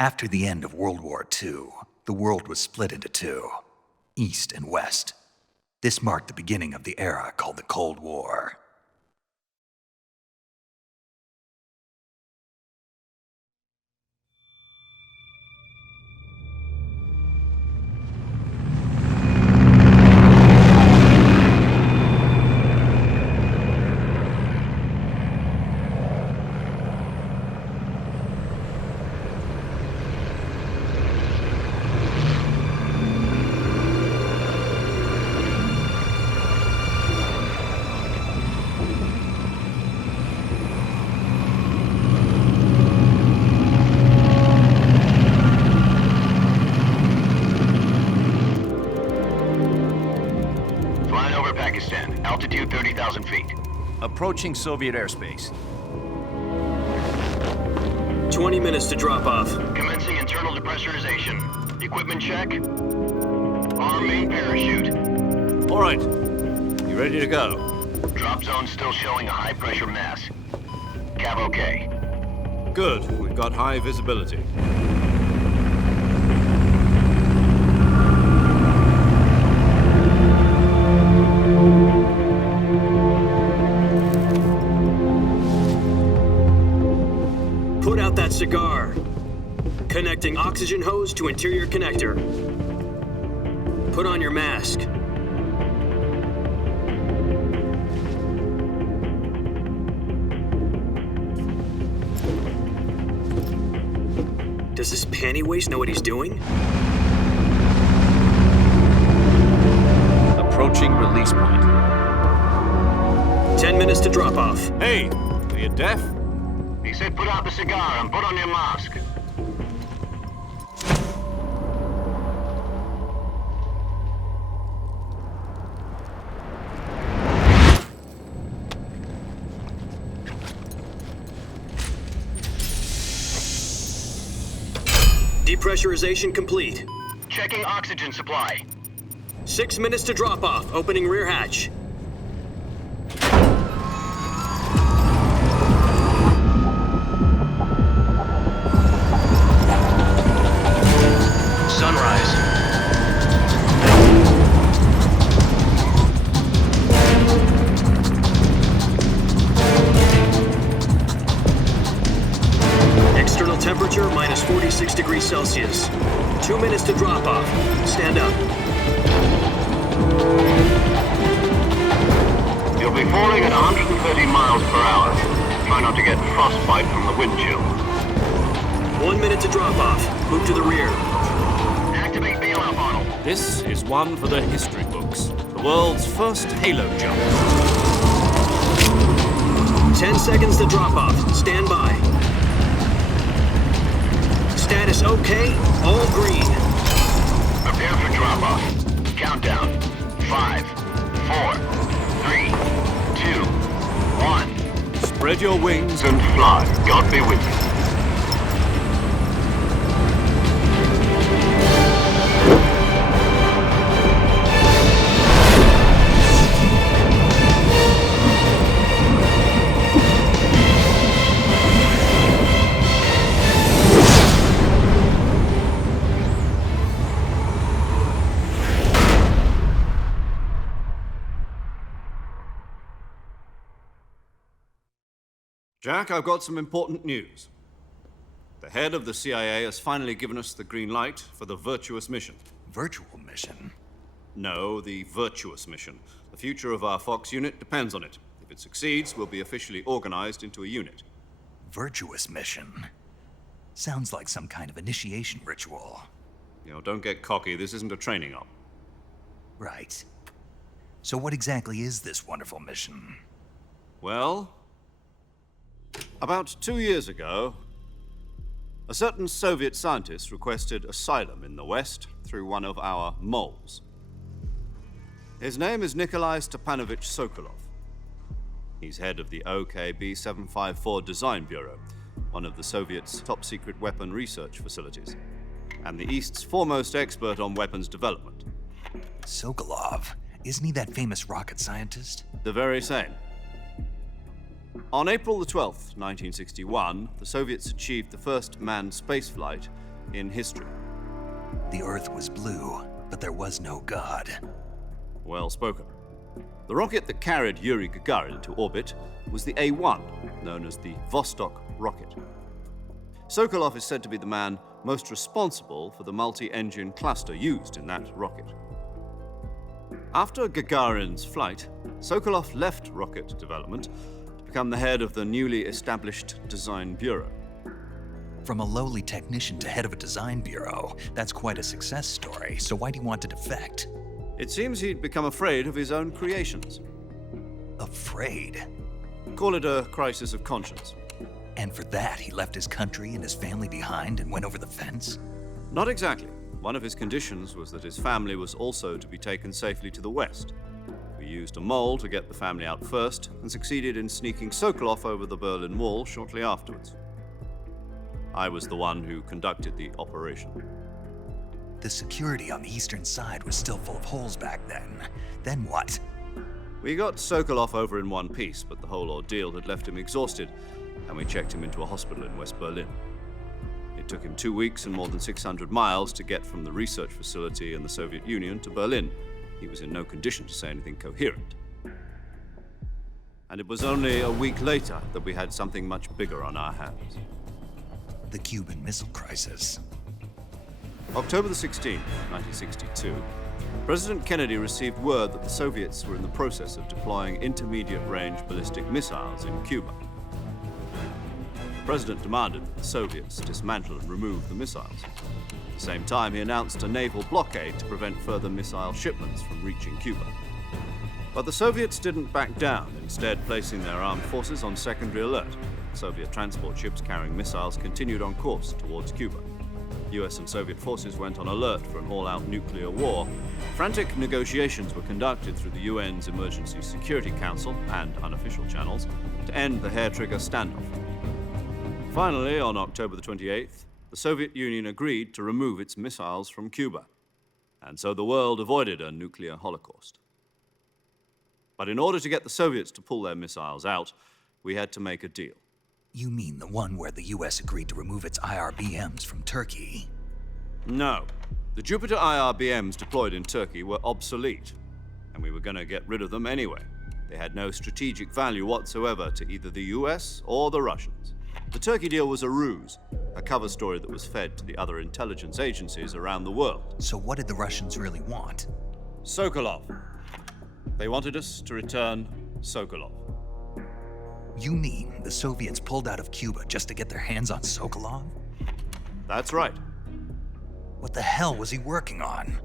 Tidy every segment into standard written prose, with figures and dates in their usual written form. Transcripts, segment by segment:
After the end of World War II, the world was split into two, East and West. This marked the beginning of the era called the Cold War. Altitude 30,000 feet. Approaching Soviet airspace. 20 minutes to drop off. Commencing internal depressurization. Equipment check. Arm main parachute. All right. You ready to go? Drop zone still showing a high pressure mass. Cav okay. Good. We've got high visibility. Put out that cigar. Connecting oxygen hose to interior connector. Put on your mask. Does this panty waste know what he's doing? Approaching release point. 10 minutes to drop off. Hey, are you deaf? He said put out the cigar and put on your mask. Depressurization complete. Checking oxygen supply. 6 minutes to drop off. Opening rear hatch. Sunrise. External temperature minus 46 degrees Celsius. 2 minutes to drop off. Stand up. You'll be falling at 130 miles per hour. Try not to get frostbite from the wind chill. 1 minute to drop off. Move to the rear. Activate bailout model. This is one for the history books. The world's first halo jump. 10 seconds to drop off. Stand by. Status okay. All green. Prepare for drop off. Countdown. 5, 4, 3, 2, 1. Spread your wings And fly. God be with you. Jack, I've got some important news. The head of the CIA has finally given us the green light for the Virtuous mission. Virtual mission? No, the Virtuous mission. The future of our Fox unit depends on it. If it succeeds, we'll be officially organized into a unit. Virtuous mission? Sounds like some kind of initiation ritual. You know, don't get cocky. This isn't a training op. Right. So what exactly is this wonderful mission? Well, about 2 years ago, a certain Soviet scientist requested asylum in the West through one of our moles. His name is Nikolai Stepanovich Sokolov. He's head of the OKB 754 Design Bureau, one of the Soviets' top-secret weapon research facilities, and the East's foremost expert on weapons development. Sokolov? Isn't he that famous rocket scientist? The very same. On April the 12th, 1961, the Soviets achieved the first manned spaceflight in history. The Earth was blue, but there was no God. Well spoken. The rocket that carried Yuri Gagarin into orbit was the A-1, known as the Vostok rocket. Sokolov is said to be the man most responsible for the multi-engine cluster used in that rocket. After Gagarin's flight, Sokolov left rocket development to become the head of the newly established Design Bureau. From a lowly technician to head of a design bureau, that's quite a success story, so why do you want to defect? It seems he'd become afraid of his own creations. Afraid? Call it a crisis of conscience. And for that, he left his country and his family behind and went over the fence? Not exactly. One of his conditions was that his family was also to be taken safely to the west. We used a mole to get the family out first and succeeded in sneaking Sokolov over the Berlin Wall shortly afterwards. I was the one who conducted the operation. The security on the eastern side was still full of holes back then. Then what? We got Sokolov over in one piece, but the whole ordeal had left him exhausted, and we checked him into a hospital in West Berlin. It took him 2 weeks and more than 600 miles to get from the research facility in the Soviet Union to Berlin. He was in no condition to say anything coherent. And it was only a week later that we had something much bigger on our hands. The Cuban Missile Crisis. October the 16th, 1962, President Kennedy received word that the Soviets were in the process of deploying intermediate-range ballistic missiles in Cuba. The President demanded that the Soviets dismantle and remove the missiles. At the same time, he announced a naval blockade to prevent further missile shipments from reaching Cuba. But the Soviets didn't back down, instead placing their armed forces on secondary alert. Soviet transport ships carrying missiles continued on course towards Cuba. US and Soviet forces went on alert for an all-out nuclear war. Frantic negotiations were conducted through the UN's Emergency Security Council and unofficial channels to end the hair-trigger standoff. Finally, on October the 28th, the Soviet Union agreed to remove its missiles from Cuba. And so the world avoided a nuclear holocaust. But in order to get the Soviets to pull their missiles out, we had to make a deal. You mean the one where the US agreed to remove its IRBMs from Turkey? No. The Jupiter IRBMs deployed in Turkey were obsolete, and we were going to get rid of them anyway. They had no strategic value whatsoever to either the US or the Russians. The Turkey deal was a ruse, a cover story that was fed to the other intelligence agencies around the world. So what did the Russians really want? Sokolov. They wanted us to return Sokolov. You mean the Soviets pulled out of Cuba just to get their hands on Sokolov? That's right. What the hell was he working on?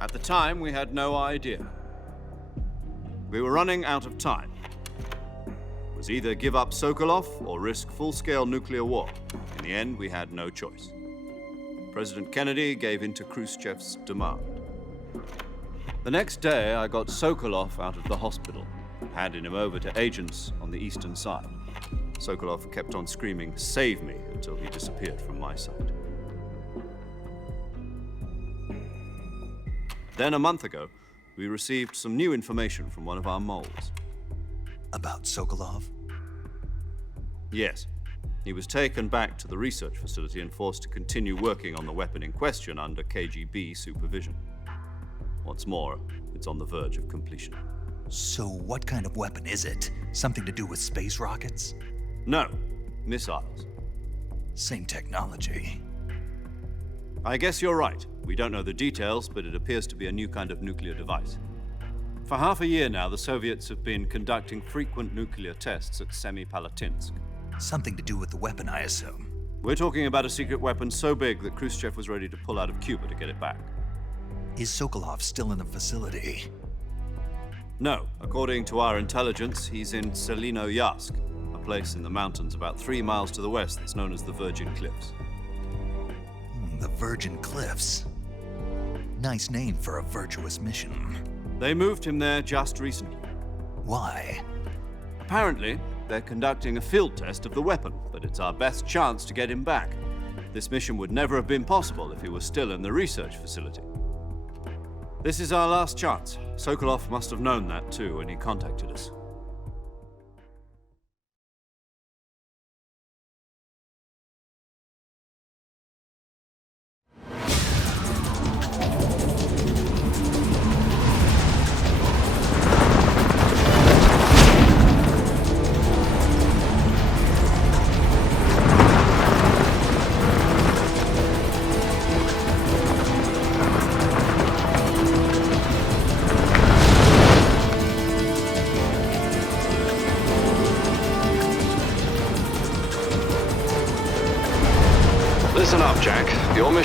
At the time, we had no idea. We were running out of time. It was either give up Sokolov or risk full-scale nuclear war. In the end, we had no choice. President Kennedy gave in to Khrushchev's demand. The next day, I got Sokolov out of the hospital, handing him over to agents on the eastern side. Sokolov kept on screaming, "Save me," until he disappeared from my sight. Then a month ago, we received some new information from one of our moles. About Sokolov? Yes. He was taken back to the research facility and forced to continue working on the weapon in question under KGB supervision. What's more, it's on the verge of completion. So what kind of weapon is it? Something to do with space rockets? No, missiles. Same technology. I guess you're right. We don't know the details, but it appears to be a new kind of nuclear device. For half a year now, the Soviets have been conducting frequent nuclear tests at Semipalatinsk. Something to do with the weapon, I assume. We're talking about a secret weapon so big that Khrushchev was ready to pull out of Cuba to get it back. Is Sokolov still in the facility? No. According to our intelligence, he's in Selino-Yarsk, a place in the mountains about 3 miles to the west that's known as the Virgin Cliffs. The Virgin Cliffs. Nice name for a virtuous mission. They moved him there just recently. Why? Apparently, they're conducting a field test of the weapon, but it's our best chance to get him back. This mission would never have been possible if he was still in the research facility. This is our last chance. Sokolov must have known that too when he contacted us.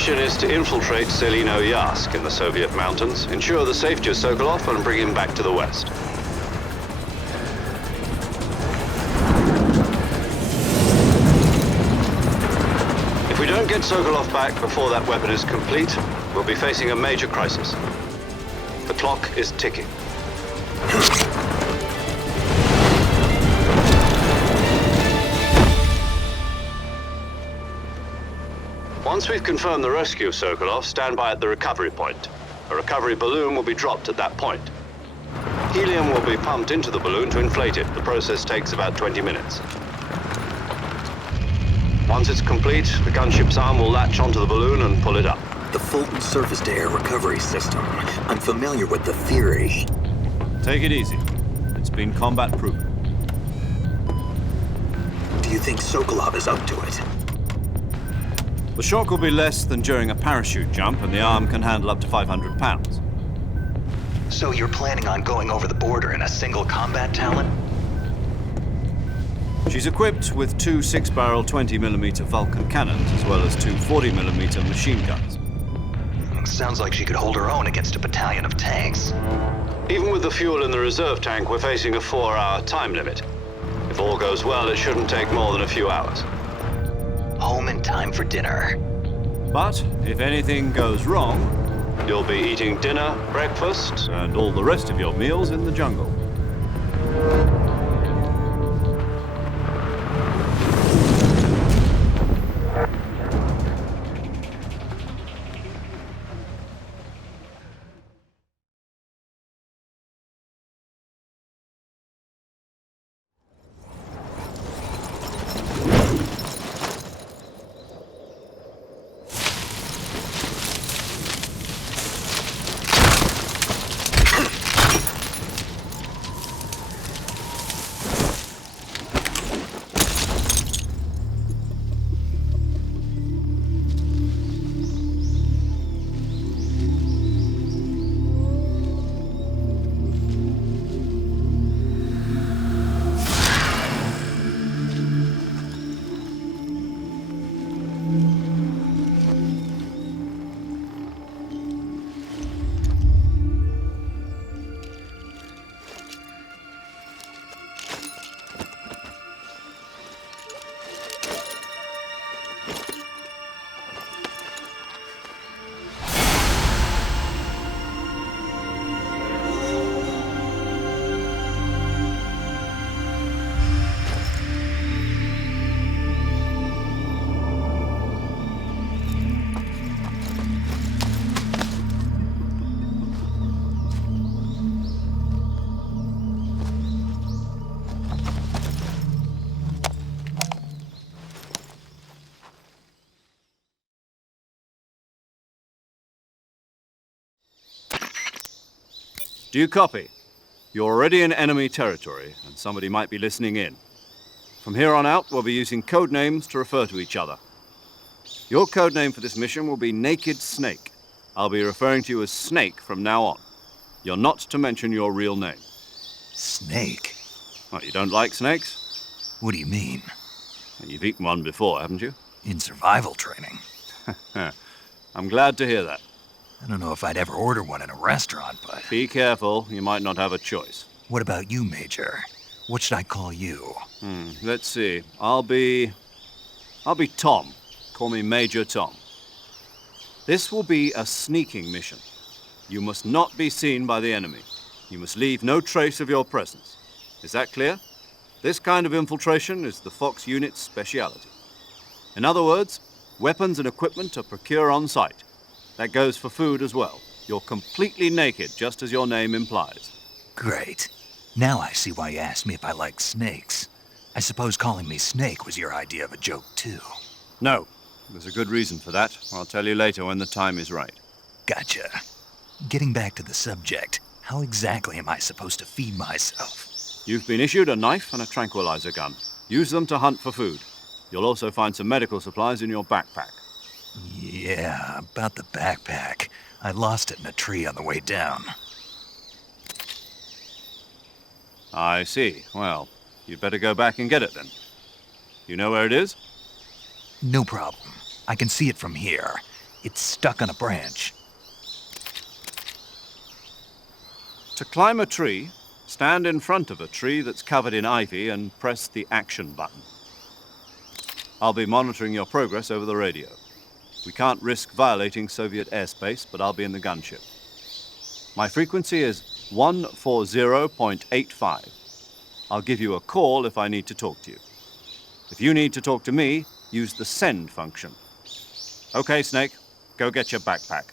mission is to infiltrate Selino Yask in the Soviet mountains, ensure the safety of Sokolov, and bring him back to the West. If we don't get Sokolov back before that weapon is complete, we'll be facing a major crisis. The clock is ticking. Once we've confirmed the rescue of Sokolov, stand by at the recovery point. A recovery balloon will be dropped at that point. Helium will be pumped into the balloon to inflate it. The process takes about 20 minutes. Once it's complete, the gunship's arm will latch onto the balloon and pull it up. The Fulton surface-to-air recovery system. I'm familiar with the theory. Take it easy. It's been combat-proven. Do you think Sokolov is up to it? The shock will be less than during a parachute jump, and the arm can handle up to 500 pounds. So you're planning on going over the border in a single combat Talon? She's equipped with two 6-barrel 20mm Vulcan cannons, as well as two 40mm machine guns. Sounds like she could hold her own against a battalion of tanks. Even with the fuel in the reserve tank, we're facing a 4-hour time limit. If all goes well, it shouldn't take more than a few hours. Home in time for dinner. But if anything goes wrong, you'll be eating dinner, breakfast, and all the rest of your meals in the jungle. Do you copy? You're already in enemy territory, and somebody might be listening in. From here on out, we'll be using code names to refer to each other. Your code name for this mission will be Naked Snake. I'll be referring to you as Snake from now on. You're not to mention your real name. Snake? What, you don't like snakes? What do you mean? You've eaten one before, haven't you? In survival training? I'm glad to hear that. I don't know if I'd ever order one in a restaurant, but... Be careful, you might not have a choice. What about you, Major? What should I call you? Let's see. I'll be Tom. Call me Major Tom. This will be a sneaking mission. You must not be seen by the enemy. You must leave no trace of your presence. Is that clear? This kind of infiltration is the Fox unit's speciality. In other words, weapons and equipment are procured on site. That goes for food as well. You're completely naked, just as your name implies. Great. Now I see why you asked me if I like snakes. I suppose calling me Snake was your idea of a joke, too. No, there's a good reason for that. I'll tell you later when the time is right. Gotcha. Getting back to the subject, how exactly am I supposed to feed myself? You've been issued a knife and a tranquilizer gun. Use them to hunt for food. You'll also find some medical supplies in your backpack. Yeah, about the backpack. I lost it in a tree on the way down. I see. Well, you'd better go back and get it then. You know where it is? No problem. I can see it from here. It's stuck on a branch. To climb a tree, stand in front of a tree that's covered in ivy and press the action button. I'll be monitoring your progress over the radio. We can't risk violating Soviet airspace, but I'll be in the gunship. My frequency is 140.85. I'll give you a call if I need to talk to you. If you need to talk to me, use the send function. Okay, Snake, go get your backpack.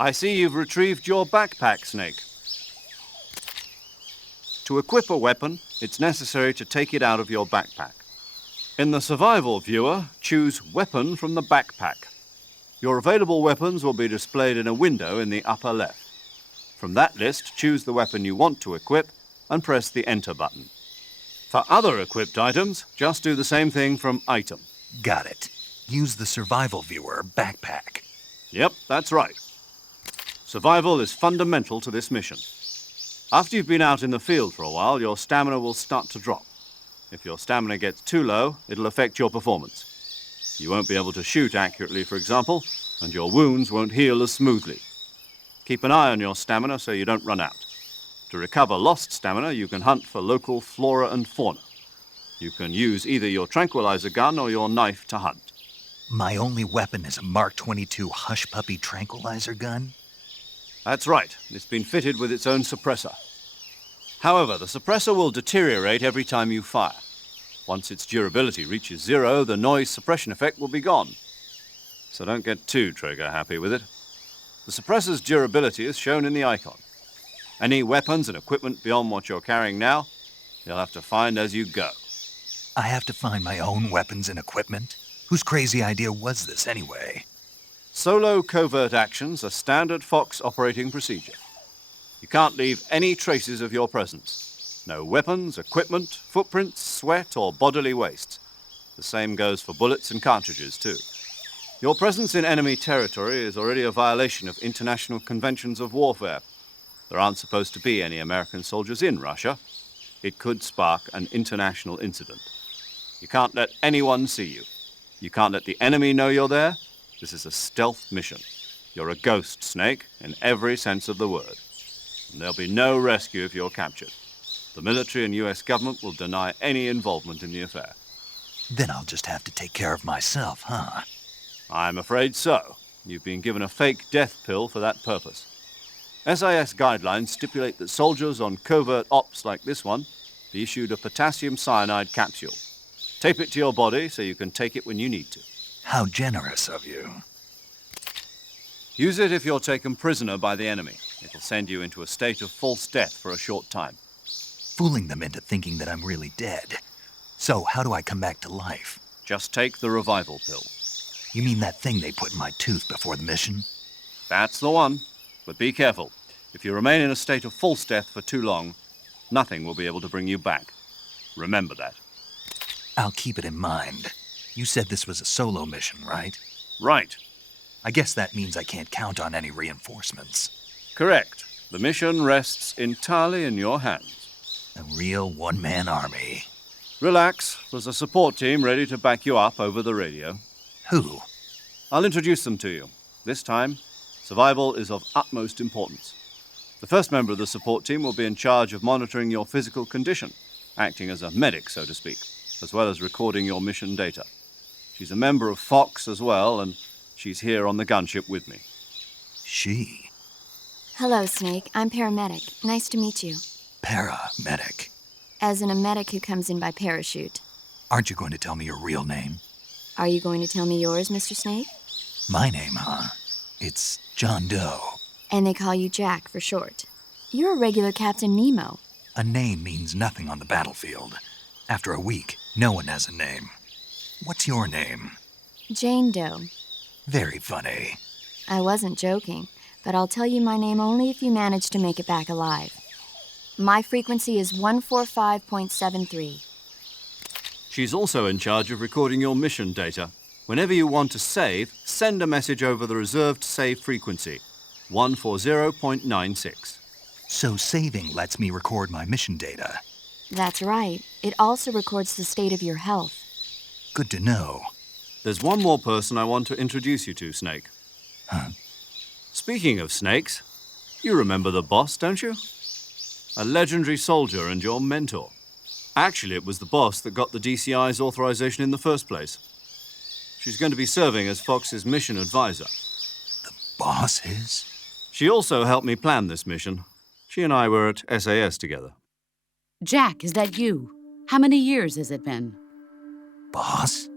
I see you've retrieved your backpack, Snake. To equip a weapon, it's necessary to take it out of your backpack. In the survival viewer, choose Weapon from the backpack. Your available weapons will be displayed in a window in the upper left. From that list, choose the weapon you want to equip and press the Enter button. For other equipped items, just do the same thing from Item. Got it. Use the survival viewer backpack. Yep, that's right. Survival is fundamental to this mission. After you've been out in the field for a while, your stamina will start to drop. If your stamina gets too low, it'll affect your performance. You won't be able to shoot accurately, for example, and your wounds won't heal as smoothly. Keep an eye on your stamina so you don't run out. To recover lost stamina, you can hunt for local flora and fauna. You can use either your tranquilizer gun or your knife to hunt. My only weapon is a Mark 22 Hush Puppy tranquilizer gun? That's right. It's been fitted with its own suppressor. However, the suppressor will deteriorate every time you fire. Once its durability reaches 0, the noise suppression effect will be gone. So don't get too trigger-happy with it. The suppressor's durability is shown in the icon. Any weapons and equipment beyond what you're carrying now, you'll have to find as you go. I have to find my own weapons and equipment? Whose crazy idea was this anyway? Solo covert actions are standard Fox operating procedure. You can't leave any traces of your presence. No weapons, equipment, footprints, sweat, or bodily waste. The same goes for bullets and cartridges, too. Your presence in enemy territory is already a violation of international conventions of warfare. There aren't supposed to be any American soldiers in Russia. It could spark an international incident. You can't let anyone see you. You can't let the enemy know you're there. This is a stealth mission. You're a ghost, Snake, in every sense of the word. And there'll be no rescue if you're captured. The military and US government will deny any involvement in the affair. Then I'll just have to take care of myself, huh? I'm afraid so. You've been given a fake death pill for that purpose. SIS guidelines stipulate that soldiers on covert ops like this one be issued a potassium cyanide capsule. Tape it to your body so you can take it when you need to. How generous of you. Use it if you're taken prisoner by the enemy. It'll send you into a state of false death for a short time. Fooling them into thinking that I'm really dead. So how do I come back to life? Just take the revival pill. You mean that thing they put in my tooth before the mission? That's the one. But be careful. If you remain in a state of false death for too long, nothing will be able to bring you back. Remember that. I'll keep it in mind. You said this was a solo mission, right? Right. I guess that means I can't count on any reinforcements. Correct. The mission rests entirely in your hands. A real one-man army. Relax. There's a support team ready to back you up over the radio. Who? I'll introduce them to you. This time, survival is of utmost importance. The first member of the support team will be in charge of monitoring your physical condition, acting as a medic, so to speak, as well as recording your mission data. She's a member of Fox as well, and she's here on the gunship with me. She? Hello, Snake. I'm paramedic. Nice to meet you. Paramedic. As in a medic who comes in by parachute. Aren't you going to tell me your real name? Are you going to tell me yours, Mr. Snake? My name, huh? It's John Doe. And they call you Jack for short. You're a regular Captain Nemo. A name means nothing on the battlefield. After a week, no one has a name. What's your name? Jane Doe. Very funny. I wasn't joking, but I'll tell you my name only if you manage to make it back alive. My frequency is 145.73. She's also in charge of recording your mission data. Whenever you want to save, send a message over the reserved save frequency, 140.96. So saving lets me record my mission data. That's right. It also records the state of your health. Good to know. There's one more person I want to introduce you to, Snake. Huh? Speaking of snakes, you remember the boss, don't you? A legendary soldier and your mentor. Actually, it was the boss that got the DCI's authorization in the first place. She's going to be serving as Fox's mission advisor. The boss is? She also helped me plan this mission. She and I were at SAS together. Jack, is that you? How many years has it been? Boss?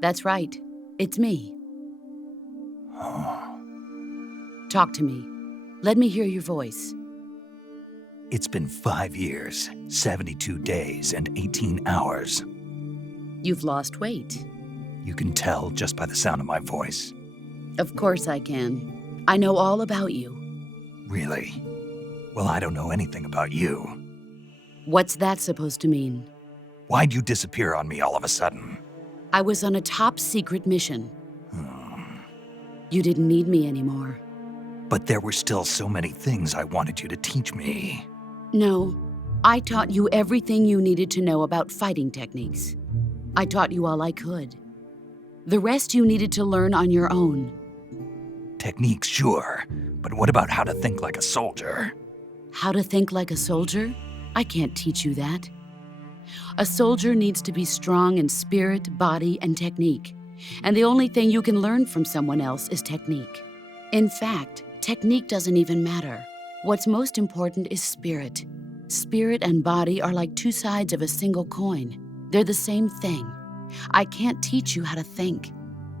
That's right. It's me. Talk to me. Let me hear your voice. It's been 5 years, 72 days, and 18 hours. You've lost weight. You can tell just by the sound of my voice. Of course I can. I know all about you. Really? Well, I don't know anything about you. What's that supposed to mean? Why'd you disappear on me all of a sudden? I was on a top-secret mission. You didn't need me anymore. But there were still so many things I wanted you to teach me. No, I taught you everything you needed to know about fighting techniques. I taught you all I could. The rest you needed to learn on your own. Techniques, sure. But what about how to think like a soldier? How to think like a soldier? I can't teach you that. A soldier needs to be strong in spirit, body, and technique. And the only thing you can learn from someone else is technique. In fact, technique doesn't even matter. What's most important is spirit. Spirit and body are like two sides of a single coin. They're the same thing. I can't teach you how to think.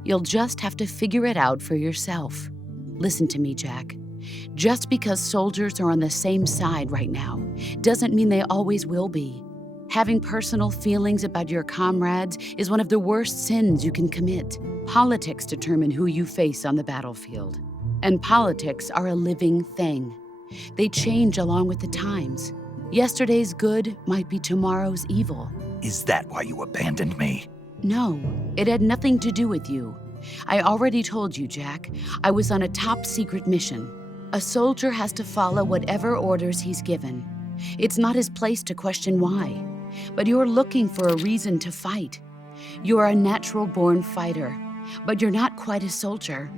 You'll just have to figure it out for yourself. Listen to me, Jack. Just because soldiers are on the same side right now doesn't mean they always will be. Having personal feelings about your comrades is one of the worst sins you can commit. Politics determine who you face on the battlefield. And politics are a living thing. They change along with the times. Yesterday's good might be tomorrow's evil. Is that why you abandoned me? No, it had nothing to do with you. I already told you, Jack. I was on a top-secret mission. A soldier has to follow whatever orders he's given. It's not his place to question why. But you're looking for a reason to fight. You're a natural-born fighter, but you're not quite a soldier.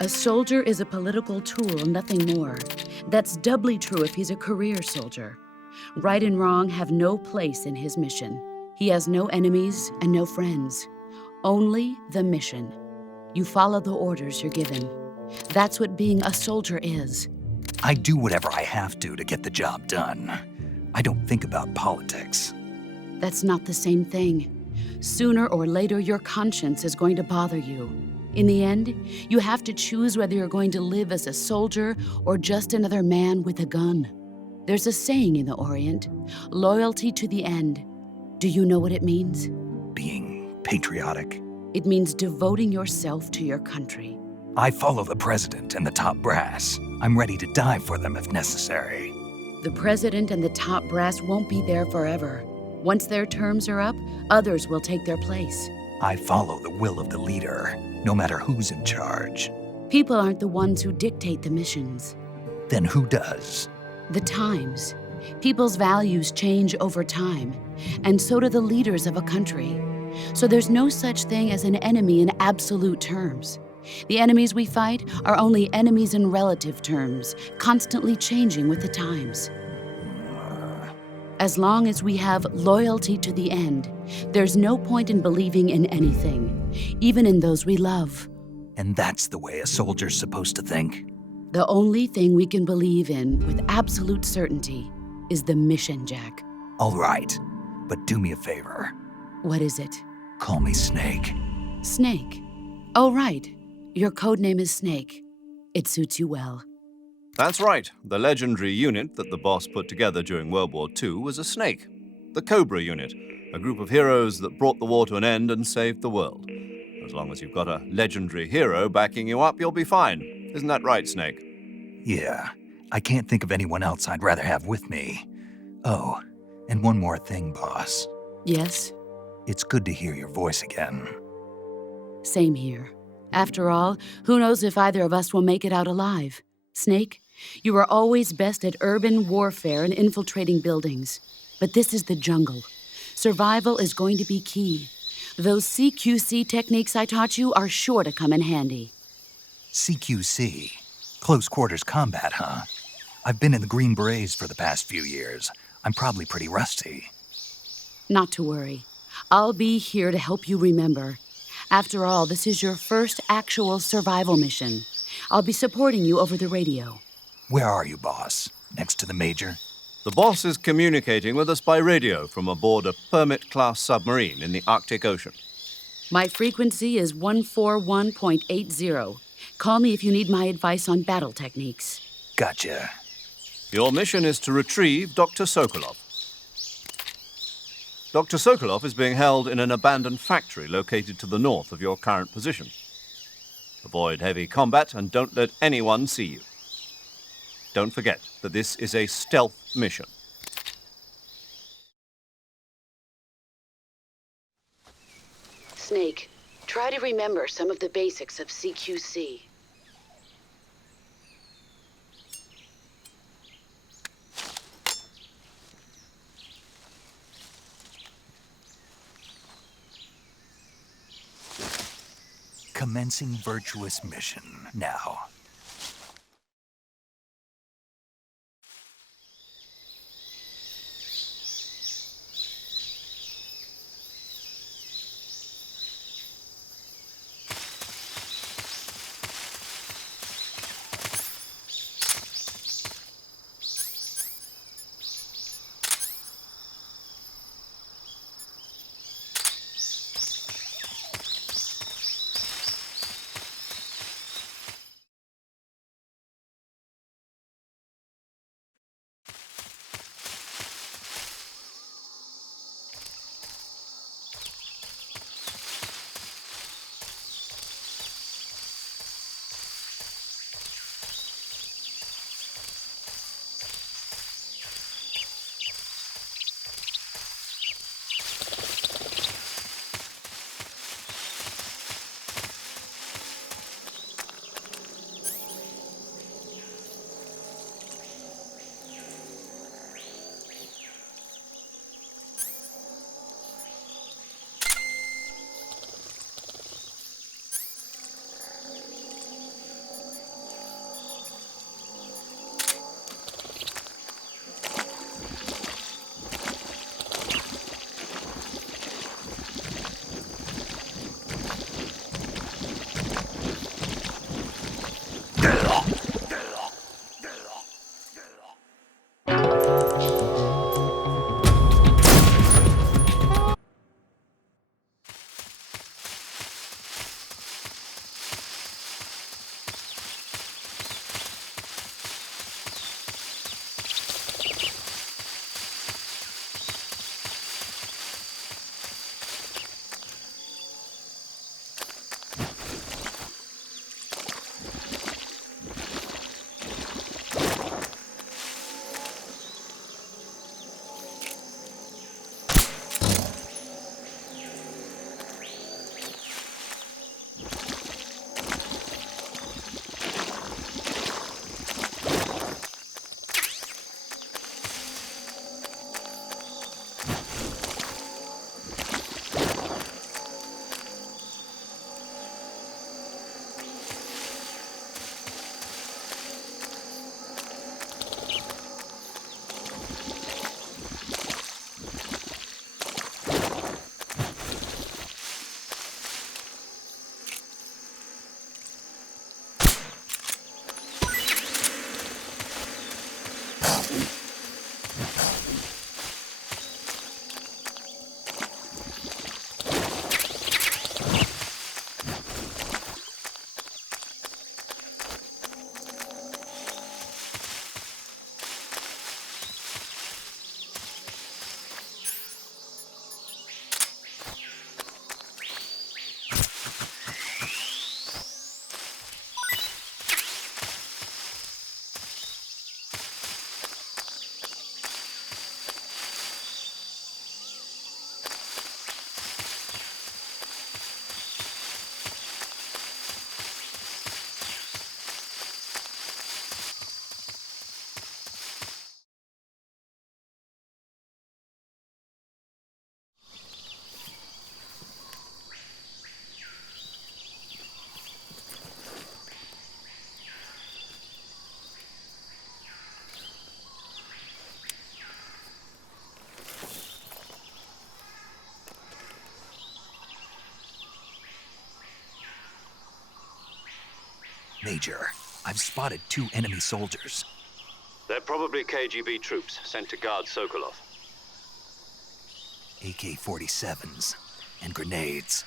A soldier is a political tool, nothing more. That's doubly true if he's a career soldier. Right and wrong have no place in his mission. He has no enemies and no friends. Only the mission. You follow the orders you're given. That's what being a soldier is. I do whatever I have to get the job done. I don't think about politics. That's not the same thing. Sooner or later, your conscience is going to bother you. In the end, you have to choose whether you're going to live as a soldier or just another man with a gun. There's a saying in the Orient, loyalty to the end. Do you know what it means? Being patriotic. It means devoting yourself to your country. I follow the president and the top brass. I'm ready to die for them if necessary. The president and the top brass won't be there forever. Once their terms are up, others will take their place. I follow the will of the leader, no matter who's in charge. People aren't the ones who dictate the missions. Then who does? The times. People's values change over time, and so do the leaders of a country. So there's no such thing as an enemy in absolute terms. The enemies we fight are only enemies in relative terms, constantly changing with the times. As long as we have loyalty to the end, there's no point in believing in anything, even in those we love. And that's the way a soldier's supposed to think? The only thing we can believe in with absolute certainty is the mission, Jack. All right, but do me a favor. What is it? Call me Snake. Snake. Oh, right. Your code name is Snake. It suits you well. That's right. The legendary unit that the boss put together during World War II was a snake. The Cobra unit, a group of heroes that brought the war to an end and saved the world. As long as you've got a legendary hero backing you up, you'll be fine. Isn't that right, Snake? Yeah, I can't think of anyone else I'd rather have with me. Oh, and one more thing, boss. Yes? It's good to hear your voice again. Same here. After all, who knows if either of us will make it out alive? Snake, you are always best at urban warfare and infiltrating buildings. But this is the jungle. Survival is going to be key. Those CQC techniques I taught you are sure to come in handy. CQC? Close quarters combat, huh? I've been in the Green Berets for the past few years. I'm probably pretty rusty. Not to worry. I'll be here to help you remember. After all, this is your first actual survival mission. I'll be supporting you over the radio. Where are you, boss? Next to the Major? The boss is communicating with us by radio from aboard a Permit-class submarine in the Arctic Ocean. My frequency is 141.80. Call me if you need my advice on battle techniques. Gotcha. Your mission is to retrieve Dr. Sokolov. Dr. Sokolov is being held in an abandoned factory located to the north of your current position. Avoid heavy combat and don't let anyone see you. Don't forget that this is a stealth mission. Snake, try to remember some of the basics of CQC. Commencing Virtuous mission now. Major, I've spotted 2 enemy soldiers. They're probably KGB troops sent to guard Sokolov. AK-47s and grenades.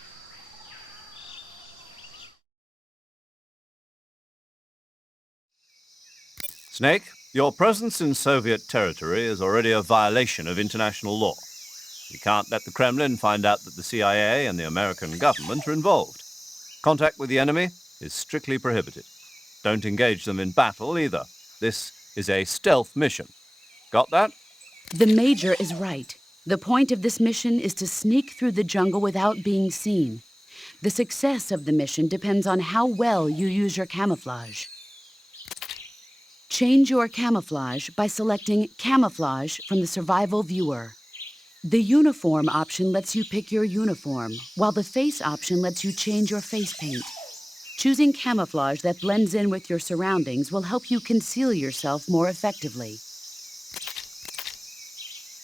Snake, your presence in Soviet territory is already a violation of international law. You can't let the Kremlin find out that the CIA and the American government are involved. Contact with the enemy is strictly prohibited. Don't engage them in battle either. This is a stealth mission. Got that? The Major is right. The point of this mission is to sneak through the jungle without being seen. The success of the mission depends on how well you use your camouflage. Change your camouflage by selecting Camouflage from the Survival Viewer. The Uniform option lets you pick your uniform, while the Face option lets you change your face paint. Choosing camouflage that blends in with your surroundings will help you conceal yourself more effectively.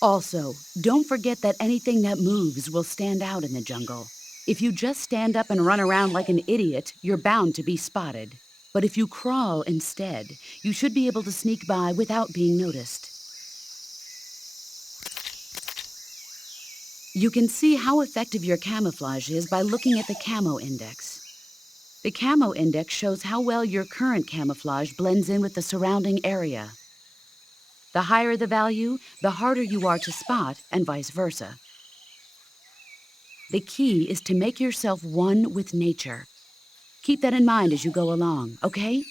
Also, don't forget that anything that moves will stand out in the jungle. If you just stand up and run around like an idiot, you're bound to be spotted. But if you crawl instead, you should be able to sneak by without being noticed. You can see how effective your camouflage is by looking at the Camo Index. The Camo Index shows how well your current camouflage blends in with the surrounding area. The higher the value, the harder you are to spot, and vice versa. The key is to make yourself one with nature. Keep that in mind as you go along, okay?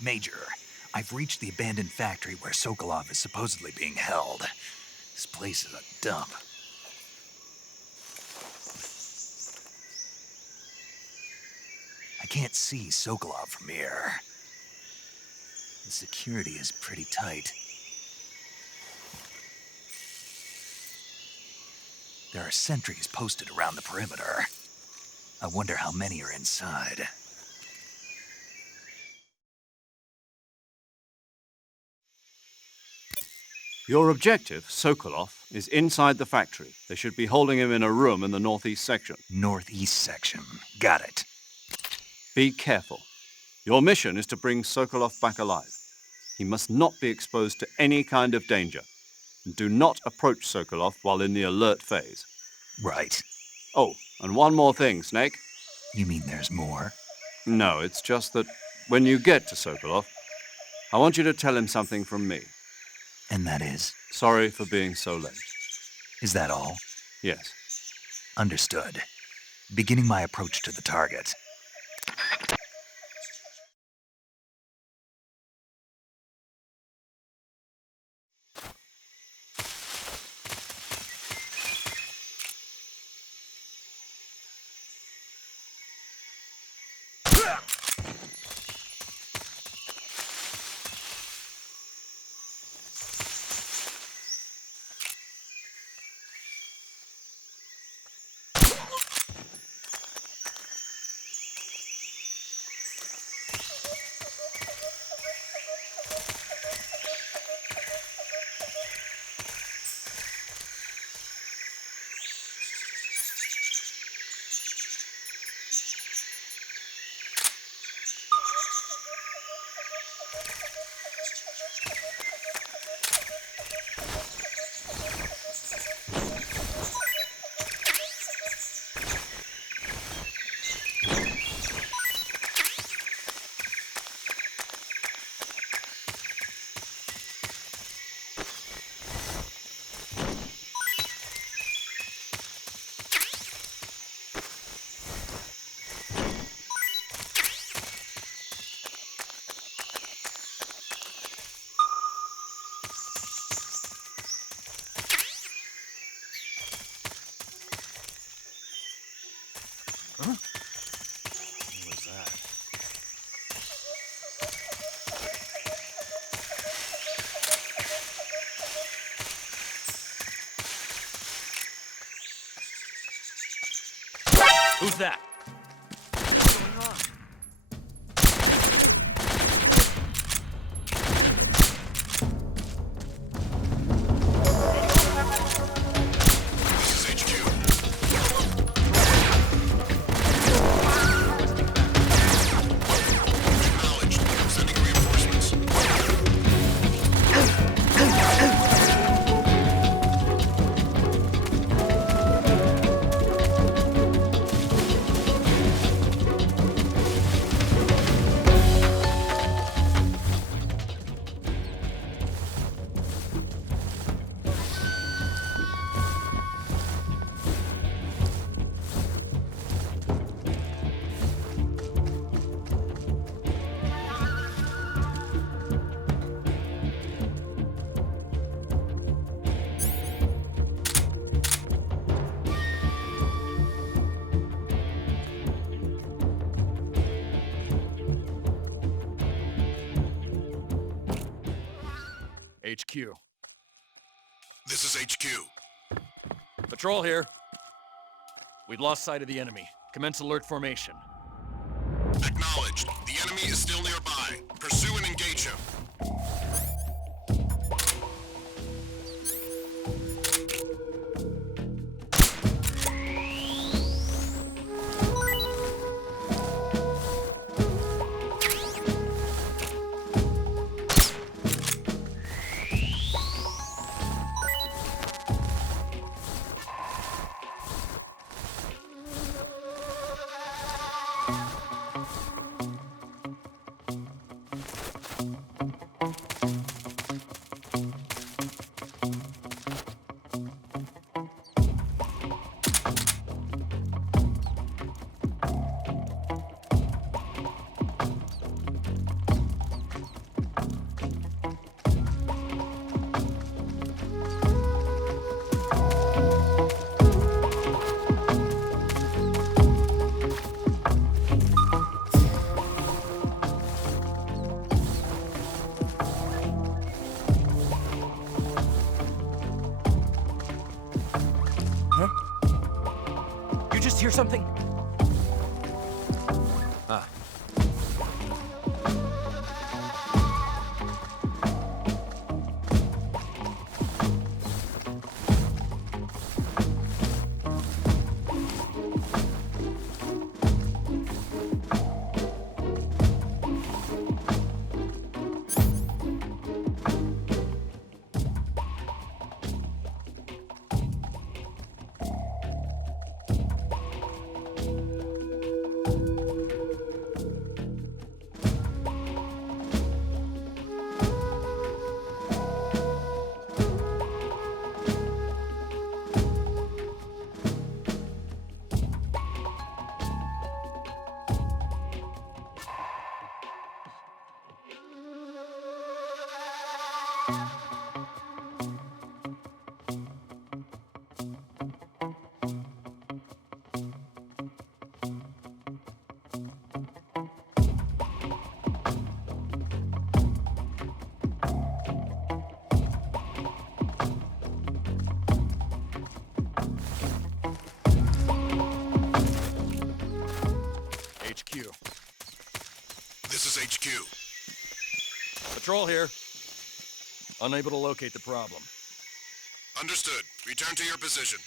Major, I've reached the abandoned factory where Sokolov is supposedly being held. This place is a dump. I can't see Sokolov from here. The security is pretty tight. There are sentries posted around the perimeter. I wonder how many are inside. Your objective, Sokolov, is inside the factory. They should be holding him in a room in the northeast section. Northeast section. Got it. Be careful. Your mission is to bring Sokolov back alive. He must not be exposed to any kind of danger. And do not approach Sokolov while in the alert phase. Right. Oh, and one more thing, Snake. You mean there's more? No, it's just that when you get to Sokolov, I want you to tell him something from me. And that is? Sorry for being so late. Is that all? Yes. Understood. Beginning my approach to the target. Who's that? HQ. This is HQ. Patrol here. We've lost sight of the enemy. Commence alert formation. Acknowledged. The enemy is still nearby. Pursue and engage him. You just hear something? Ah. HQ. This is HQ. Patrol here. Unable to locate the problem. Understood. Return to your position.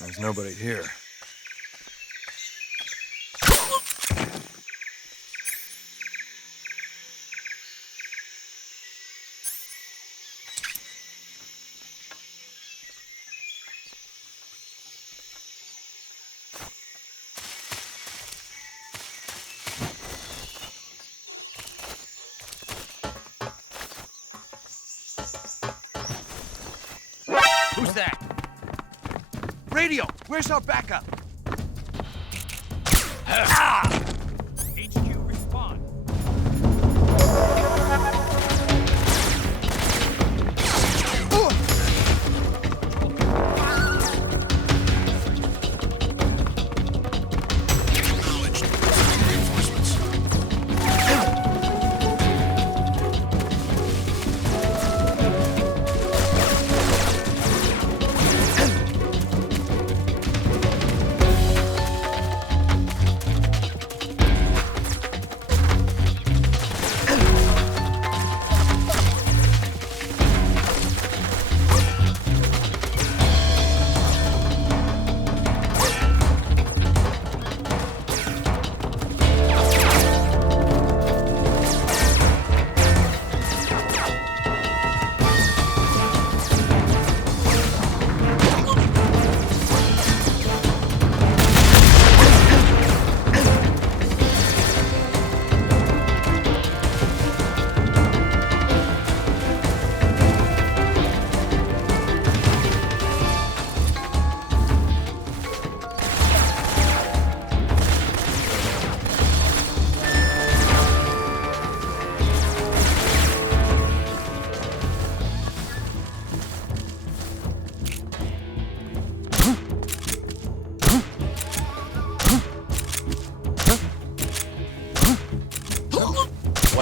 There's nobody here. Who's that? Radio! Where's our backup? HQ, respond. Acknowledged. Reinforcements.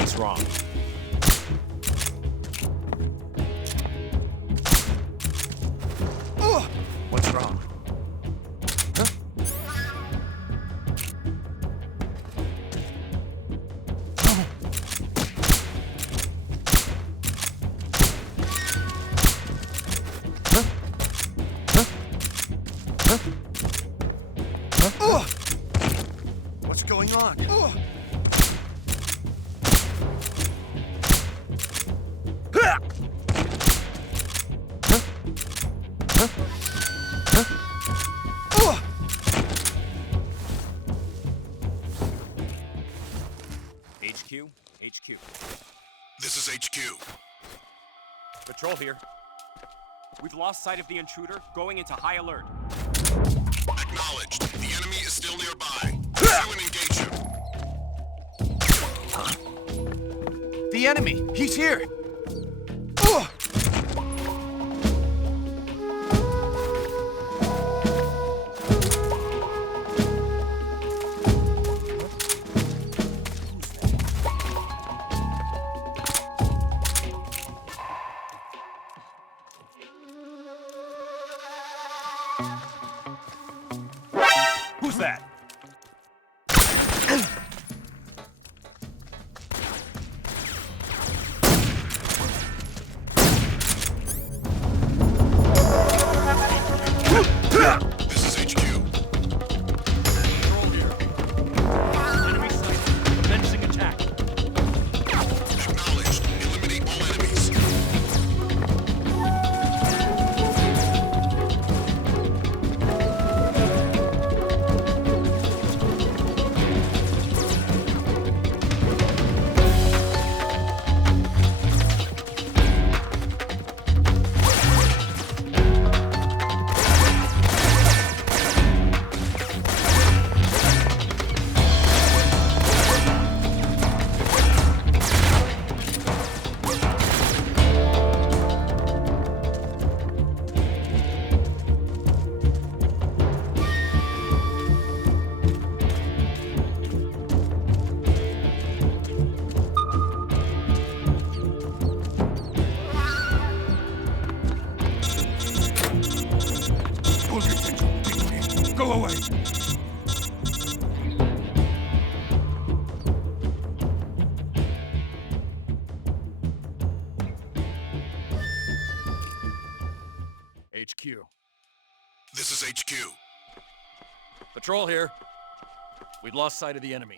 What's wrong? What's wrong? What's going on? HQ? HQ. This is HQ. Patrol here. We've lost sight of the intruder, going into high alert. Acknowledged. The enemy is still nearby. Pursue and engage him. The enemy! He's here! Who's that? This is HQ. Patrol here. Enemy sighted. Commencing attack. Acknowledged. Eliminate all enemies. Go away! HQ. This is HQ. Patrol here. We've lost sight of the enemy.